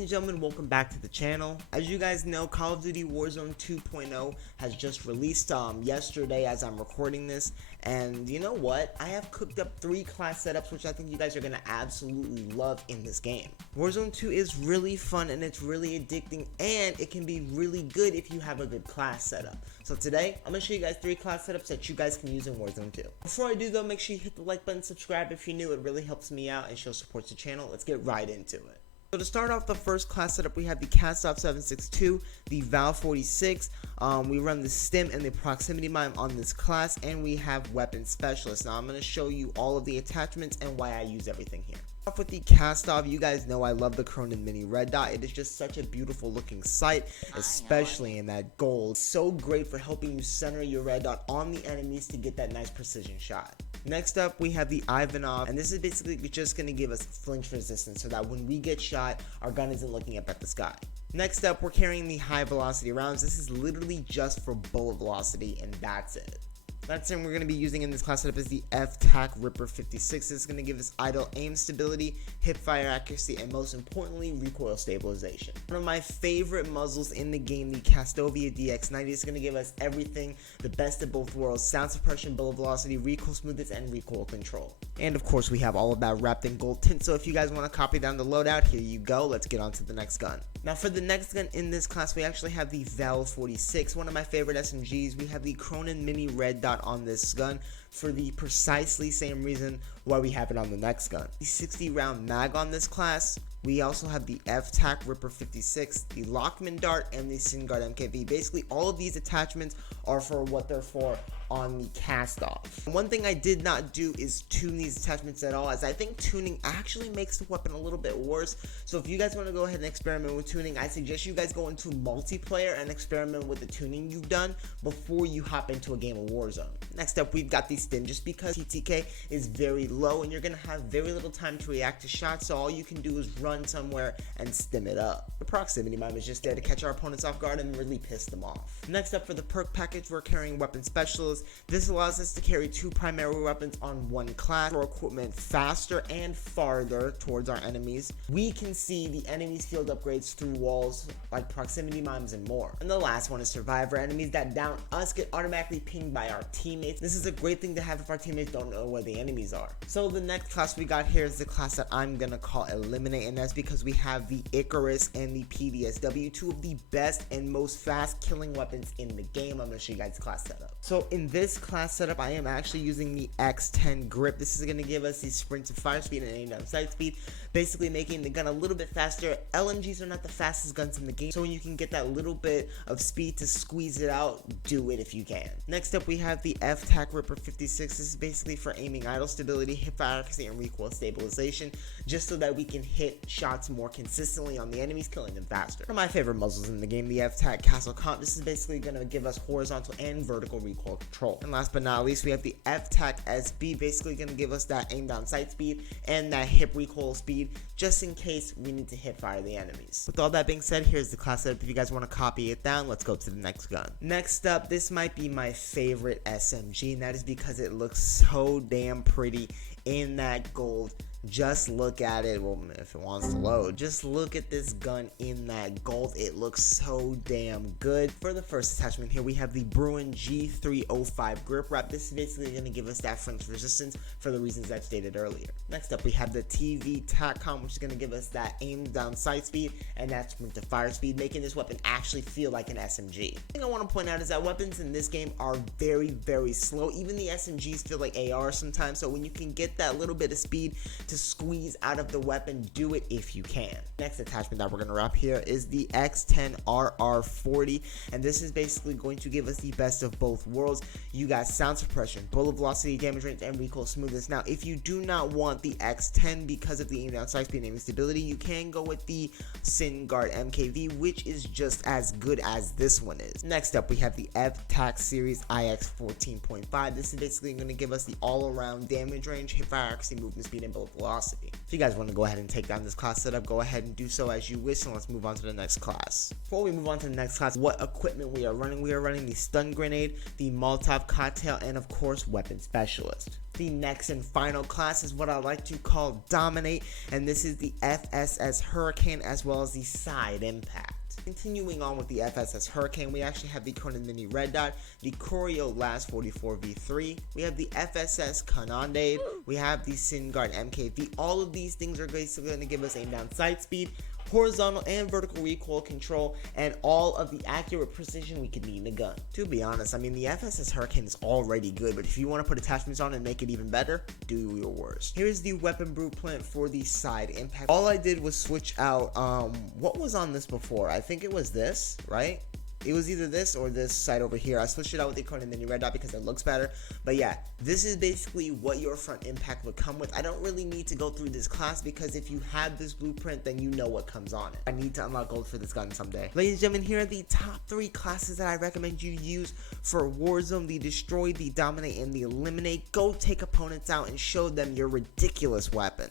and gentlemen, welcome back to the channel. As you guys know, Call of Duty Warzone 2.0 has just released yesterday as I'm recording this, and you know what? I have cooked up 3 class setups which I think you guys are going to absolutely love in this game. Warzone 2 is really fun and it's really addicting, and it can be really good if you have a good class setup. So today, I'm going to show you guys 3 class setups that you guys can use in Warzone 2. Before I do though, make sure you hit the like button, subscribe if you're new. It really helps me out and shows support the channel. Let's get right into it. So to start off the first class setup, we have the Cast-Off 762, the Val 46. We run the stim and the proximity mine on this class, and we have weapon specialist. Now I'm going to show you all of the attachments and why I use everything here. Off with the Cast-Off, you guys know I love the Cronin Mini Red Dot. It is just such a beautiful looking sight, especially in that gold. So great for helping you center your red dot on the enemies to get that nice precision shot. Next up, we have the Ivanov, and this is basically just going to give us flinch resistance so that when we get shot, our gun isn't looking up at the sky. Next up, we're carrying the high velocity rounds. This is literally just for bullet velocity, and that's it. Last thing we're going to be using in this class setup is the FTAC Ripper 56. This is going to give us idle aim stability, hip fire accuracy, and most importantly, recoil stabilization. One of my favorite muzzles in the game, the Castovia DX90, is going to give us everything, the best of both worlds: sound suppression, bullet velocity, recoil smoothness, and recoil control. And of course, we have all of that wrapped in gold tint, so if you guys want to copy down the loadout, here you go. Let's get on to the next gun. Now for the next gun in this class, we actually have the Val 46, one of my favorite SMGs. We have the Cronin Mini Red Dot on this gun for the precisely same reason why we have it on the next gun. The 60 round mag on this class. We also have the FTAC Ripper 56, the Lockman Dart, and the Vanguard MKV. Basically, all of these attachments are for what they're for on the Cast-Off. One thing I did not do is tune these attachments at all, as I think tuning actually makes the weapon a little bit worse. So if you guys want to go ahead and experiment with tuning, I suggest you guys go into multiplayer and experiment with the tuning you've done before you hop into a game of Warzone. Next up, we've got the stim, just because TTK is very low and you're going to have very little time to react to shots, so all you can do is run somewhere and stim it up. The proximity mine is just there to catch our opponents off guard and really piss them off. Next up, for the perk package, we're carrying weapon specialist. This allows us to carry 2 primary weapons on one class for equipment faster and farther towards our enemies. We can see the enemy's field upgrades through walls like proximity mines and more. And the last one is survivor. Enemies that down us get automatically pinged by our teammates. This is a great thing to have if our teammates don't know where the enemies are. So the next class we got here is the class that I'm gonna call Eliminate, and that's because we have the Icarus and the PDSW, 2 of the best and most fast killing weapons in the game. I'm gonna show you guys the class setup. So in this class setup, I am actually using the X10 grip. This is going to give us the sprint to fire speed and aim down sight speed, basically making the gun a little bit faster. LMGs are not the fastest guns in the game, so when you can get that little bit of speed to squeeze it out, do it if you can. Next up, we have the FTAC Ripper 56. This is basically for aiming idle stability, hip fire accuracy, and recoil stabilization, just so that we can hit shots more consistently on the enemies, killing them faster. One of my favorite muzzles in the game, the FTAC Castle Comp. This is basically going to give us horizontal and vertical recoil control. And last but not least, we have the FTAC SB, basically going to give us that aim down sight speed and that hip recoil speed, just in case we need to hip fire the enemies. With all that being said, here's the class setup. If you guys want to copy it down, let's go to the next gun. Next up, this might be my favorite SMG, and that is because it looks so damn pretty in that gold. Just look at it. Well, if it wants to load, just look at this gun in that gold. It looks so damn good. For the first attachment here, we have the Bruin G305 grip wrap. This is basically going to give us that flinch resistance for the reasons I've stated earlier. Next up, we have the TV TACCOM, which is going to give us that aim down sight speed and that sprint to fire speed, making this weapon actually feel like an SMG. The thing I want to point out is that weapons in this game are very, very slow. Even the SMGs feel like AR sometimes, so when you can get that little bit of speed to squeeze out of the weapon, do it if you can. Next attachment that we're going to wrap here is the X10 RR40, and this is basically going to give us the best of both worlds. You got sound suppression, bullet velocity, damage range, and recoil smoothness. Now if you do not want the X10 because of the aim down sight speed and aiming stability, you can go with the Vanguard MKV, which is just as good as this one is. Next up, we have the FTAC Series IX 14.5. This is basically going to give us the all-around damage range, hip fire accuracy, movement speed, and bullet velocity. velocity. If you guys want to go ahead and take down this class setup, go ahead and do so as you wish, and let's move on to the next class. Before we move on to the next class, what equipment we are running the stun grenade, the Molotov cocktail, and of course weapon specialist. The next and final class is what I like to call dominate, and this is the FSS Hurricane as well as the side impact. Continuing on with the FSS Hurricane, we actually have the Conan Mini Red Dot, the Coriolis 44v3, we have the FSS Canonade, we have the Vanguard MKV. All of these things are basically going to give us aim down sight speed, horizontal and vertical recoil control, and all of the accurate precision we could need in a gun. To be honest, I mean, the FSS Hurricane is already good, but if you want to put attachments on and make it even better, do your worst. Here's the weapon blueprint for the side impact. All I did was switch out, what was on this before? I think it was this, right? It was either this or this side over here. I switched it out with the Conan Mini Red Dot because it looks better. But yeah, this is basically what your front impact would come with. I don't really need to go through this class because if you have this blueprint, then you know what comes on it. I need to unlock gold for this gun someday. Ladies and gentlemen, here are the top 3 classes that I recommend you use for Warzone: the Destroy, the Dominate, and the Eliminate. Go take opponents out and show them your ridiculous weapon.